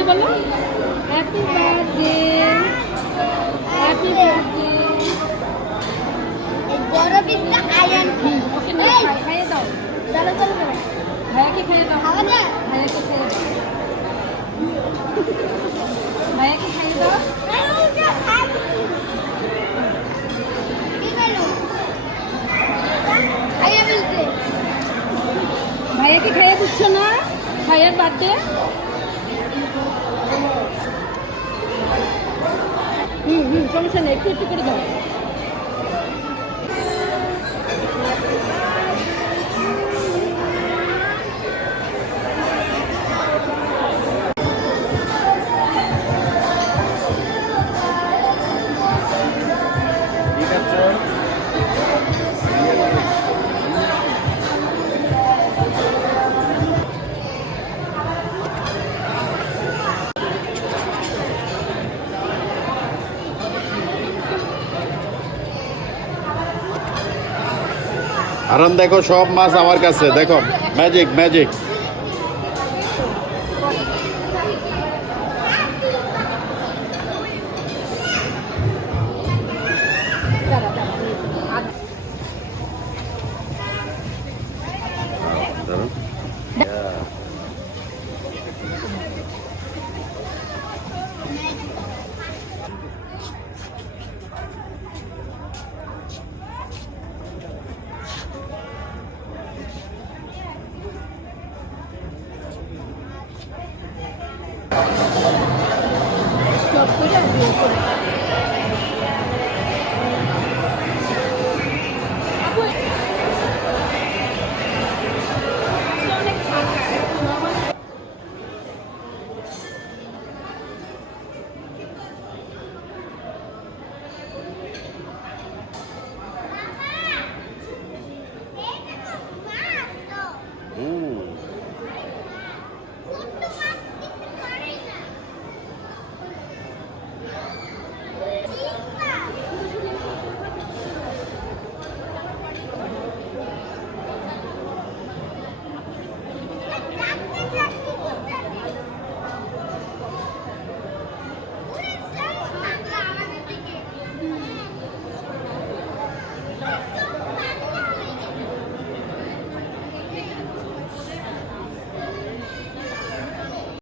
Birthday বলো, happy birthday, happy birthday. বড় পিসটা আয়ন ওকে না, খাইয়ে দাও, চলো চলো চলো ভাইয়াকে খাইয়ে দাও, খাওয়া যায় ভাইয়াকে খাইয়ে দাও, ভাইয়াকে খাইয়ে দাও। ভাইয়াকে খাইয়ে দিচ্ছ না, ভাইয়ার বার্থডে। সমস্যা নেই, একটু একটু করে দাও। আরাম দেখো, সব মাছ আমার কাছে, দেখো ম্যাজিক ম্যাজিক। সব করে